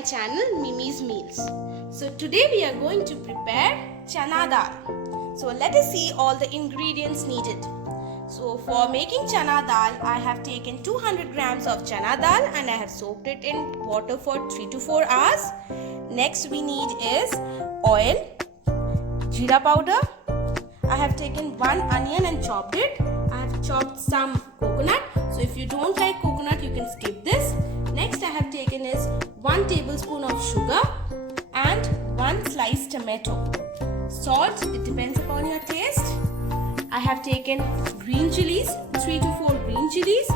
my channel Mimi's Meals. So today we are going to prepare chana dal. So let us see all the ingredients needed. So for making chana dal, I have taken 200 grams of chana dal and I have soaked it in water for 3 to 4 hours. Next we need is oil, jeera powder. I have taken 1 onion and chopped it. I have chopped some coconut. So if you don't like coconut, you can skip this. Next I have taken is 1 tablespoon of sugar and 1 sliced tomato. Salt, it depends upon your taste. I have taken green chilies, 3 to 4 green chilies,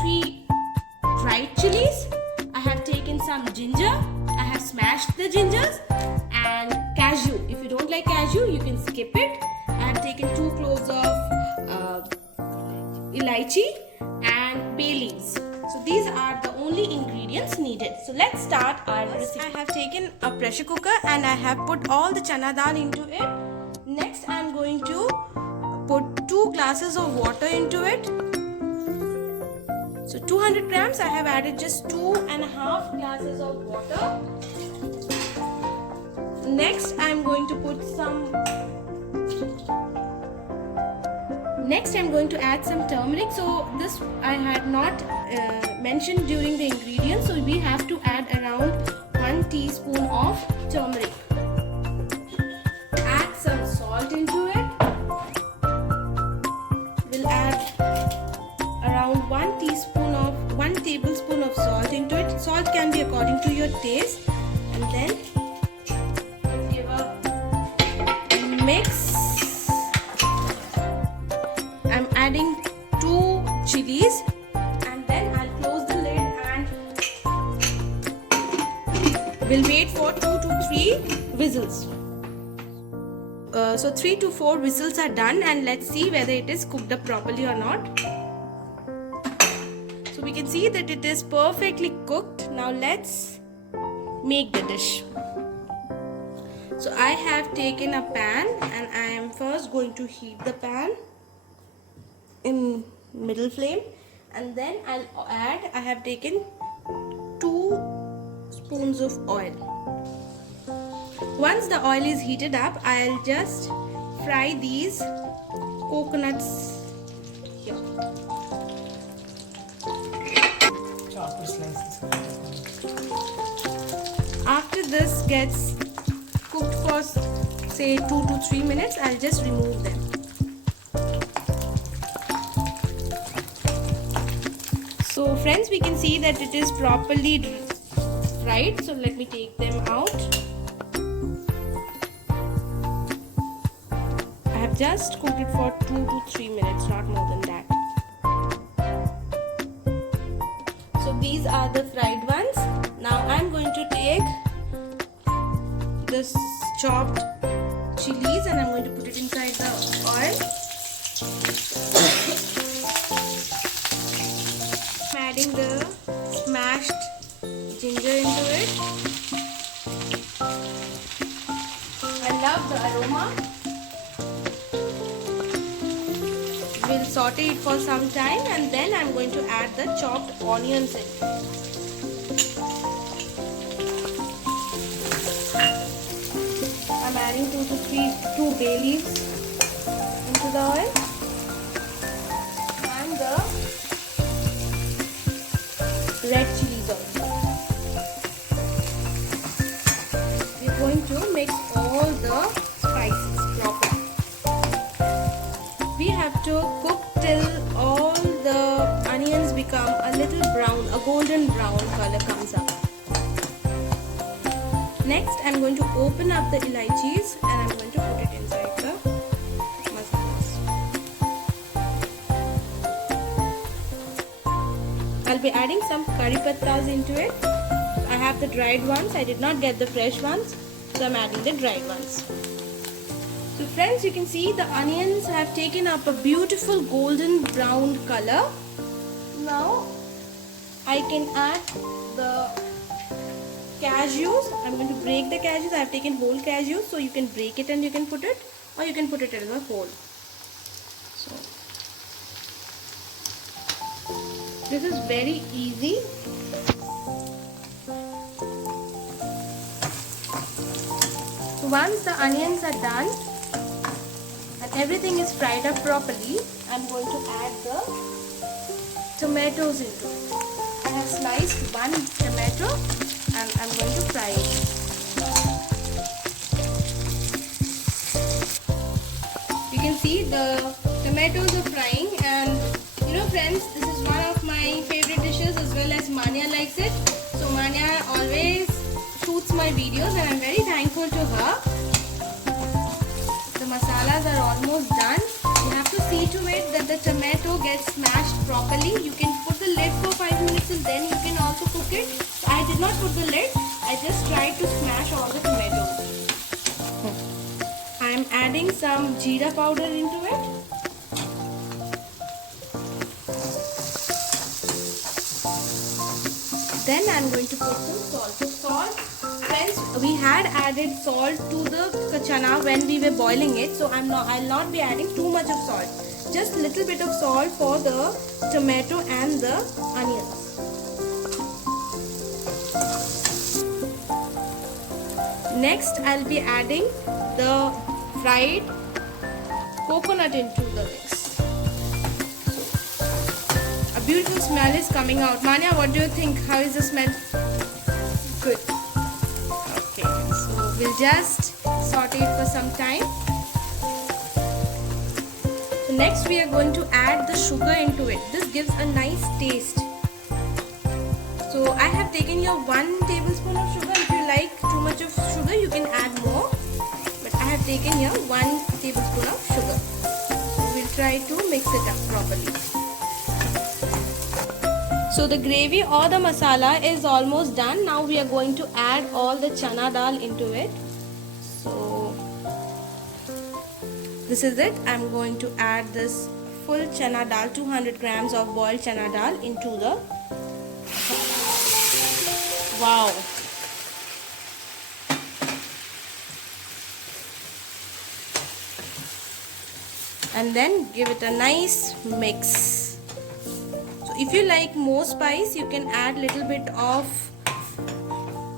3 dried chilies. I have taken some ginger. I have smashed the gingers and cashew. If you don't like cashew, you can skip it. I have taken 2 cloves of elaichi and bay leaves. So these are the only ingredients needed. So let's start our recipe. I have taken a pressure cooker and I have put all the chana dal into it. Next I am going to put 2 glasses of water into it. So 200 grams, I have added just 2.5 glasses of water. Next I am going to put Next I am going to add some turmeric. So this I had not mentioned during the ingredients. So we have to add around 1 teaspoon of turmeric. Add some salt into it. We'll add around 1 tablespoon of salt into it. Salt can be according to your taste. And then give a mix. I'm adding 2 chilies and then I'll close the lid and we'll wait for 2 to 3 whistles. So 3 to 4 whistles are done and let's see whether it is cooked up properly or not. So we can see that it is perfectly cooked. Now let's make the dish. So I have taken a pan and I am first going to heat the pan in middle flame and then I have taken 2 spoons of oil. Once the oil is heated up, I'll just fry these coconuts here. After this gets cooked for say 2 to 3 minutes, I'll just remove them. So friends, we can see that it is properly fried. So let me take them out. I have just cooked it for 2 to 3 minutes, not more than that. So these are the fried ones. Now I'm going to take this chopped chilies and I'm going to put it inside the oil. I'm adding the smashed ginger into it. I love the aroma. We'll saute it for some time and then I'm going to add the chopped onions in. I'm adding 2 bay leaves into the oil and the red chilies also. We're going to mix all the spices properly. We have to cook till all the onions become a little brown, a golden brown color comes up. Next, I'm going to open up the elaichis and I'm going to put it inside the masalas. I'll be adding some curry pattas into it. I have the dried ones. I did not get the fresh ones, so I'm adding the dried ones. So friends, you can see the onions have taken up a beautiful golden brown color. Now I can add the cashews. I'm going to break the cashews. I have taken whole cashews, so you can break it and you can put it, or you can put it as a whole. So this is very easy. once the onions are done and everything is fried up properly, I'm going to add the tomatoes into it. I have sliced one tomato and I'm going to fry it. You can see the tomatoes are frying, and you know friends, this is one of my favorite dishes as well as Manya likes it. So Manya always shoots my videos and I'm very thankful to her. The masalas are almost done. You have to see to it that the tomato gets smashed properly. You can put the lid for 5 minutes and then you can also cook it. So I did not put the lid. I just tried to smash all the tomatoes. I am adding some jeera powder into it. Then I am going to put some salt. So salt, friends, we had added salt to the chana when we were boiling it. So I'll not be adding too much of salt. Just little bit of salt for the tomato and the onions. Next, I'll be adding the fried coconut into the mix. A beautiful smell is coming out. Manya, what do you think? How is the smell? Good. Okay, so we'll just saute it for some time. So next we are going to add the sugar into it. This gives a nice taste. So I have taken here 1 tablespoon of sugar. If you like too much of sugar, you can add more. But I have taken here 1 tablespoon of sugar. So we'll try to mix it up properly. So the gravy or the masala is almost done. Now we are going to add all the chana dal into it. So this is it. I'm going to add this full chana dal, 200 grams of boiled chana dal into the wow. And then give it a nice mix. So if you like more spice, you can add little bit of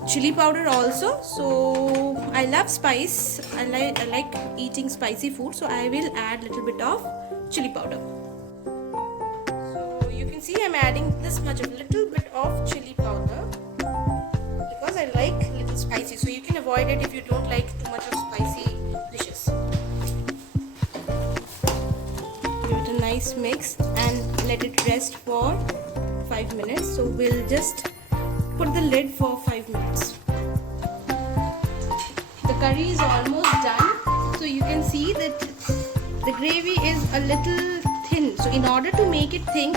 chili powder also. So I love spice. I like eating spicy food, so I will add little bit of chili powder. So you can see I'm adding this much of little bit of chili powder because I like little spicy. So you can avoid it if you don't like too much of spicy dishes. Give it a nice mix and let it rest for 5 minutes. So we'll just put the lid for 5 minutes. The curry is almost done. So you can see that the gravy is a little thin. So in order to make it thick,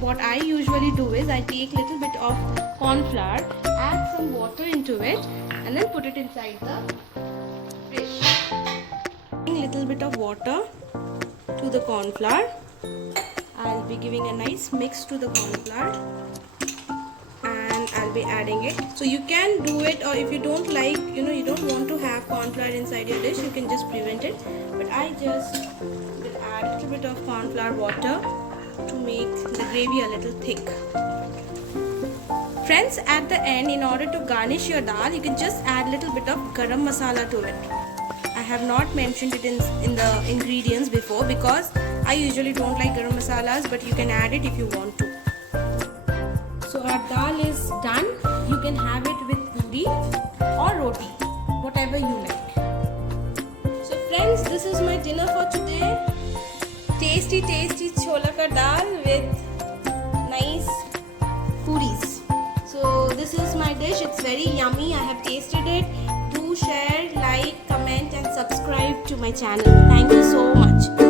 what I usually do is I take little bit of corn flour, add some water into it and then put it inside the fish. Little bit of water to the corn flour. I'll be giving a nice mix to the corn flour and I'll be adding it. So you can do it, or if you don't like, you don't want to have corn flour inside your dish, you can just prevent it. But I just will add a little bit of corn flour water to make the gravy a little thick. Friends, at the end, in order to garnish your dal, you can just add a little bit of garam masala to it. I have not mentioned it in the ingredients before because I usually don't like garam masalas, but you can add it if you want to. So our dal is done. You can have it with puri or roti, whatever you like. So friends, this is my dinner for today. Tasty chola ka dal with nice puris. So this is my dish. It's very yummy. I have tasted it. Do share, like, comment and subscribe to my channel. Thank you so much.